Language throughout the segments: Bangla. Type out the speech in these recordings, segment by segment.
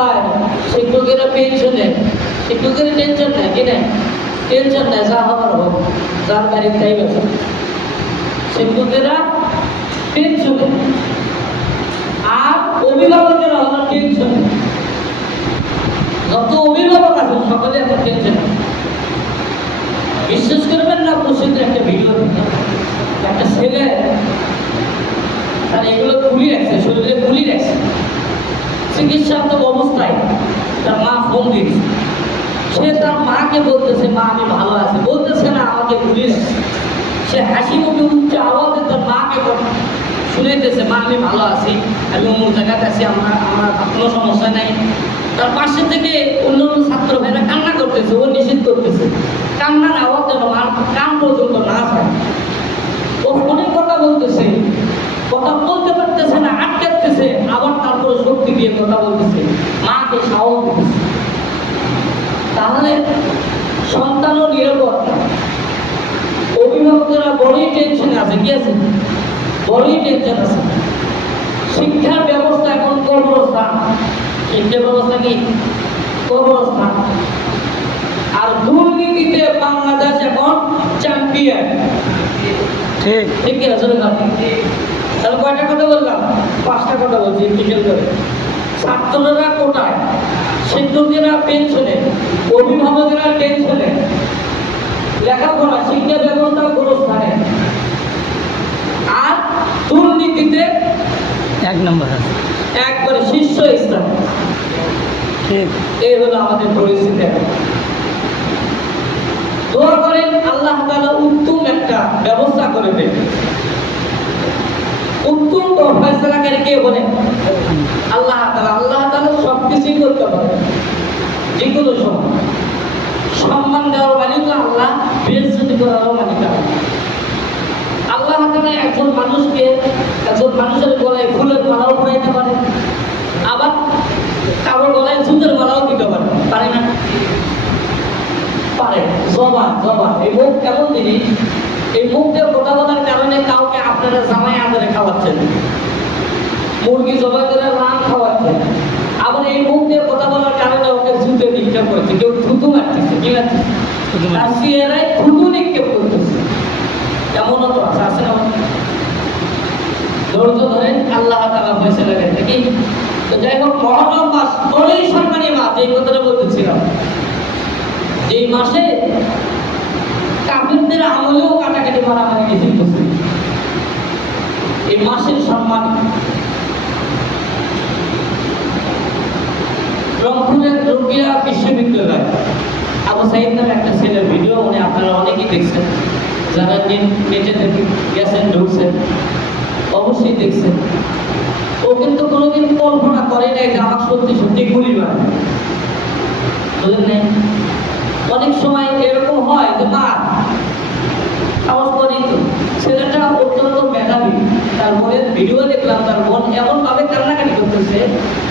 চায় শিক্ষকেরা পেনশনে শিক্ষকেরা টেনশন নেয়, কি নেয়? টেনশন নেয়, যা হওয়ার হোক, যার বাড়ির তাই বেছে শিক্ষকেরা টেনশনে আর অভিভাবকেরা হলো টেনশনে যত অভিভাবক আছে, সকলে এখন টেনশনে বিশ্বাস করবেন না প্রসিদ্ধের একটা ভিডিও একটা ছেলে, তার এগুলো গুলি রাখছে, শরীরে গুলি রাখছে। চিকিৎসাত্মক অবস্থায়। তার মা ফোন দিয়েছে। সে তার মাকে বলতেছে, মা, আমি ভালো আছি। বলতেছে না, আমাকে রাখছে সে হাসি মুখে উচ্চ আওয়াজে তার মাকে শুনাইতেছে, মা, আমি ভালো আছি। আমি অমুক জায়গাতে আছি, আমার আমার কোনো সমস্যা নাই। তার পাশে থেকে অন্য অন্য ছাত্র ভাইরা কান্না করতেছে, ও নিষেধ করতেছে। কান্নার আওয়াজ যেন মার কান পর্যন্ত না যায়। ও ফোনে কথা বলতেছে। কথা বলতে পারতেছে না আটকাতেছে আবার তারপরে শক্তি দিয়ে কথা বলতেছে মাকে সাহস দিতেছে। তাহলে সন্তানও নিরাপত্তা অভিভাবকেরা বড়ই টেনশনে আছে কি আছে? বড়ই টেনশন আছে। শিক্ষার ব্যবস্থা এখন কর্মস্থান শিক্ষা ব্যবস্থা কি? কর্মস্থান আর দুর্নীতিতে বাংলাদেশ এখন চ্যাম্পিয়ন ঠিক। ঠিক আছে তাহলে কয়টা কথা বললাম? পাঁচটা কথা বলছি ডিটেল করে। ছাত্ররা কোটায় শিক্ষকেরা পেনশনে অভিভাবকেরা টেনশনে লেখাপড়া শিক্ষা ব্যবস্থা গোরস্থানে। আর দুর্নীতিতে এক নম্বর একবারে শীর্ষ স্থান। এই হলো আমাদের পরিস্থিতি। দোয়া করেন আল্লাহ তাআলা উত্তম একটা ব্যবস্থা করে দেবে। উত্তম তো ফয়সালাকারী কে বলেন আল্লাহ আল্লাহ করতে পারে। সময়। সম্মান দেওয়ার মালিক আল্লাহ বেজ্জতি মালিক আল্লাহ। একজন মানুষকে একজন মানুষের গলায় ফুলের মালাও পারে। আবার কারও গলায় জুতের মালাও দিতে পারে। পারে না? পারে। জবান জবান। এই মুখ কেমন জিনিস? এই মুখ দিয়ে কথা বলার কারণে কাউকে আপনারা জামাই আদরে খাওয়াচ্ছেন। মুরগি জবাই করে রান খাওয়াচ্ছেন। আবার এই মুখ দিয়ে কথা বলার কারণে ওকে জুতে নিক্ষেপ করছে। কেউ থুতু মারতেছে কি মারতেছে? থুতু নিক্ষেপ করতেছে। এমনও তো আছে আছে না? ধৈর্য ধরেন আল্লাহ তালা নাকি তো যাই হোক মহরম মাস বড়ই সম্মানী মাস এই কথাটা বলতেছিলাম। মাসে কাফিরদের আমলেও কাটাকাটি মারামারি। মাসের সম্মান। রংপুরের রুকিয়া বিশ্ববিদ্যালয়। আবু সাইদ নামে একটা ছেলের ভিডিও মনে আপনারা অনেকেই দেখছেন। যারা নেট- নেটে দেখে গেছেন, ঢুকছেন, অবশ্যই দেখছেন। ও কিন্তু কোনোদিন কল্পনা করে নাই যে আমার সত্যি সত্যি গুলি মারে অনেক সময় এরকম হয় যে মা সাহস করি তো ছেলেটা অত্যন্ত মেধাবী তার বোনের ভিডিও দেখলাম তার বোন এমন ভাবে কান্নাকাটি করতেছে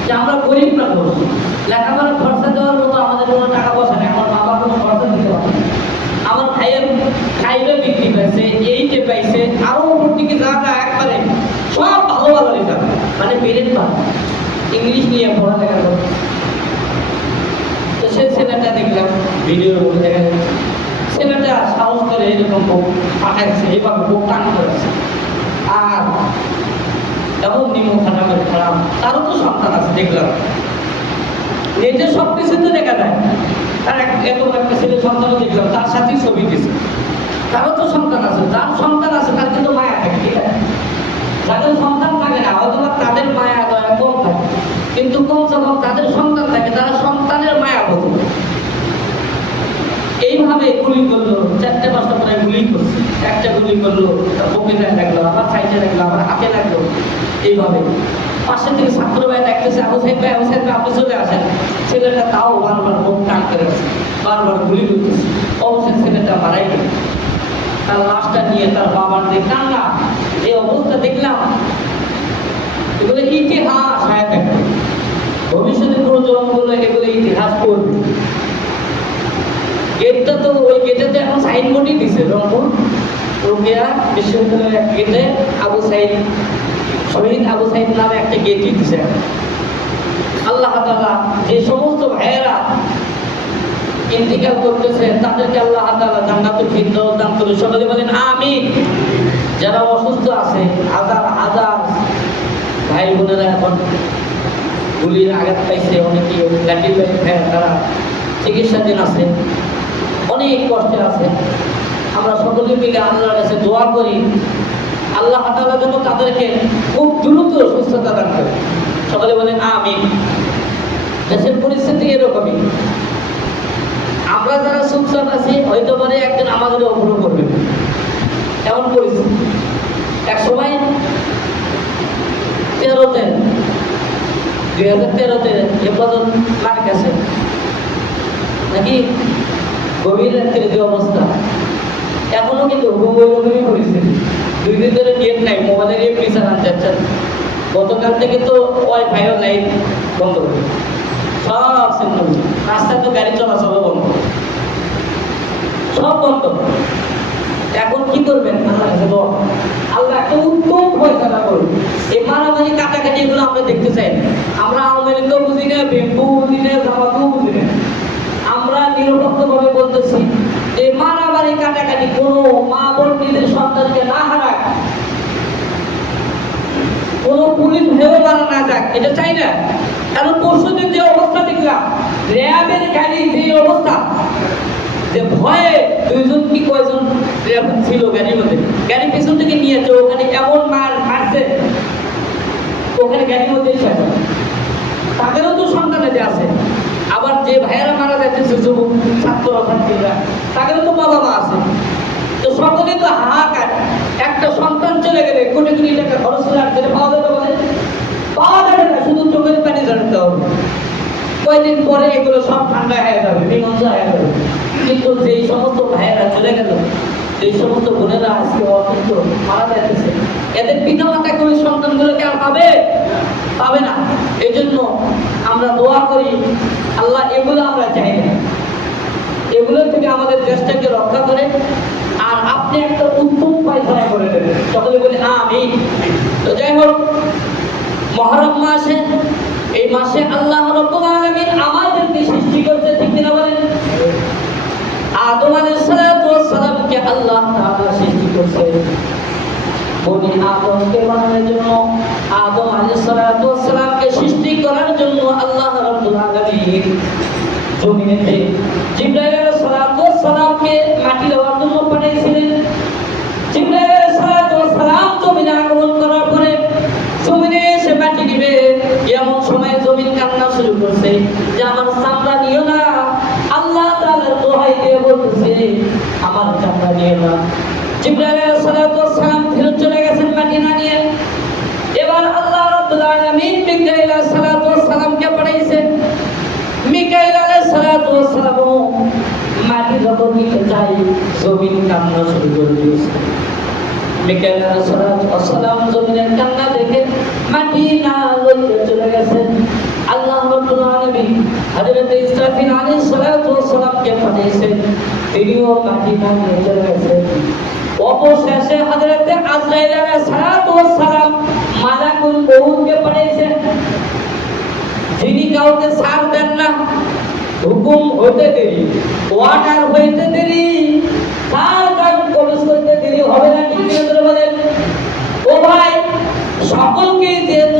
যে আমরা গরিব মানুষ লেখাপড়া খরচা দেওয়ার মতো আমাদের কোনো টাকা পয়সা নেই আমার বাবা কোনো খরচা দিতে পারে না। আমার ভাইয়ের খাইলে বিক্রি পাইছে এইটে পাইছে আরও উপর দিকে যা যা একবারে সব ভালো ভালো রেজাল্ট মানে মেরিট পান ইংলিশ নিয়ে পড়ালেখা করতে তো সে ছেলেটা সব তার ছবি তারও তো সন্তান আছে, যার সন্তান আছে, তার কিন্তু মায়া থাকে যাদের সন্তান না তাদের মায়া কম থাকে, কিন্তু কম যখন তাদের সন্তান থাকে তারা সন্তানের মায়া বোঝে এইভাবে গুলি করল, চারটে পাঁচটা প্রায় গুলি করছে একটা গুলি করল, পকেটে লাগল আবার সাইডে লাগল আবার হাতে লাগল এইভাবে। পাশে থেকে ছাত্র ভাই দেখতেছে আবু সাইড ভাই, আবু সাইড ভাই, আপনি চলে আসেন। ছেলেটা তাও বারবার মুখ টান করে আছে, বারবার গুলি করতেছে। অবশ্যই ছেলেটা মারাই গেল। তার লাশটা নিয়ে তার বাবার যে কান্না। এই অবস্থা দেখলাম। এগুলো ইতিহাস, হয়ে থাকবে ভবিষ্যতে প্রজন্মগুলো এগুলো ইতিহাস করবে গেটটা তো ওই গেটে তো এখন সাইনবোর্ডই দিছে রংপুর রোকেয়া বিশ্ববিদ্যালয়ের এক গেটে আবু সাইদ, শহীদ আবু সাইদ নামে একটা গেটই দিছে। আল্লাহ তাআলা ইন্তিকাল করতেছে, তাদেরকে আল্লাহ তাআলা জান্নাতুল ফিরদৌস দান করুন। সকলে বলেন, আমিন। যারা অসুস্থ আছে, হাজার হাজার ভাই বোনেরা এখন গুলির আঘাত পাইছে অনেকে লাঠি হ্যাঁ তারা চিকিৎসাধীন আছে। অনেক কষ্টে আছে। আমরা সকলে মিলে আল্লাহর কাছে দোয়া করি। আল্লাহ তাআলা যেন তাদেরকে খুব দ্রুত সুস্থতা দান করে। সকলে বলেন আমিন। দেশের পরিস্থিতি এরকমই। আমরা যারা সুখসান আছি, হয়তো পারে একদিন আমাদের অগ্রহ করবে। এমন পরিস্থিতি। এক সময় তেরোতে, দুই হাজার তেরোতে হেফাজত মার গেছে নাকি গভীর রাত্রে যে অবস্থা? এখনও কিন্তু পরিস্থিতি দুই দিন ধরে নাই মোবাইলের যাচ্ছেন গতকাল থেকে তো ওয়াইফাইও লাইন বন্ধ করে সব সিগন্যাল রাস্তায় তো গাড়ি চলাচলও বন্ধ। সব বন্ধ। এখন কি করবেন? আল্লাহ একটা উত্তম ফয়সালা এই মারামারি কাটাকাটি এগুলো আমরা দেখতে চাই। আমরা আওয়ামী বুঝি না বিএনপিও বুঝি না বলতেছি যে মারামারি, কাটাকাটি কোনো মা বোন নিজের সন্তানকে না হারাক। কোনো পুলিশ ভেবে মারা না যাক, এটা চাই না। কারণ পরশুদিন যে অবস্থা দেখলাম, র্যাবের গাড়ি যে অবস্থা, যে ভয়ে দুইজন কি কয়জন ছিল গাড়ির মধ্যে। গাড়ি পিছন থেকে নিয়েছে, ওখানে এমন মার মারছে, ওখানে গাড়ির মধ্যেই শেষ তাদেরও তো সন্তান যে আছে। আবার যে ভাইয়েরা মারা যাচ্ছে যুবক, ছাত্র, ছাত্রীরা, তাদেরও তো বাবা মা আছে। তো সকলে তো হাহাকার। একটা সন্তান চলে গেলে কোটি কোটি টাকা খরচ করে আর পাওয়া যাবে বলে? পাওয়া যাবে না, শুধু চোখের পানি জানতে হবে। কয়দিন পরে এগুলো সব ঠান্ডা হয়ে যাবে মীমাংসা হয়ে যাবে। কিন্তু যেই সমস্ত ভাইয়েরা চলে গেল যেই সমস্ত বোনেরা আজকে অসুস্থ, মারা যাচ্ছে এদের পিতা মাতা করে সন্তানগুলোকে আর পাবে? পাবে না। এই জন্য আমরা দোয়া করি, আল্লাহ এগুলো আমরা চাই। না এগুলো থেকে আমাদের দেশটাকে রক্ষা করে, আর আপনি একটা উত্তম পায়খানা করে দেবেন। সকলে বলে আমি তো যাই হোক, মহরম মাসে, এই মাসে আল্লাহ রব্বুল আলামিন আমাদেরকে সৃষ্টি করতে ঠিক কিনা বলেন? আদমকে বানানোর জন্য আদম সৃষ্টি করার জন্য আল্লাহ রাব্বুল আলামিন জমিনেতে জিবরাইল আলাইহিস সালাতু ওয়াস সালামকে মাটি দেওয়ার জন্য পাঠিয়েছিলেন। জিবরাইল আলাইহিস সালাতু ওয়াস সালাম জমিনে আগমন করার পরে জমিনে এসে মাটি দিবে। এমন সময় জমিন কান্না শুরু করছে। যে আমার নিও না। আল্লাহ তাআলার দোহাই দিয়ে বলতেছে, আমার নিও না। জিবরাইল আলাইহিস সালাতু ফেরত চলে এবার আল্লাহ রাব্বুল আলামিন মিকাইল আলাইহিস সালাতু ওয়াস সালামকে পাঠাইছেন সালাম মাটি যখন নিতে যাই জমিন কান্না শুরু করে দিয়েছে। মিকাইল দেখে মাটি না লইতে আল্লাহ রাব্বুল আলামিন হযরত ইসরাফিল আলাইহিস সালাতু ওয়াস সালামকে পাঠিয়েছেন তিনিও মাটি না চলে গেছেন। অবশেষে হযরতে আজরাইল আলাইহিস সালাম মালাকুল মউতকে পাঠিয়েছেন যিনি কাউকে সার দেন না, হুকুম হতে দেরি ওয়াটার হইতে দেরি, তার কাজ প্রবেশ করতে দেরি হবে না। ঠিক বলেন, ও ভাই, সকলকে যেহেতু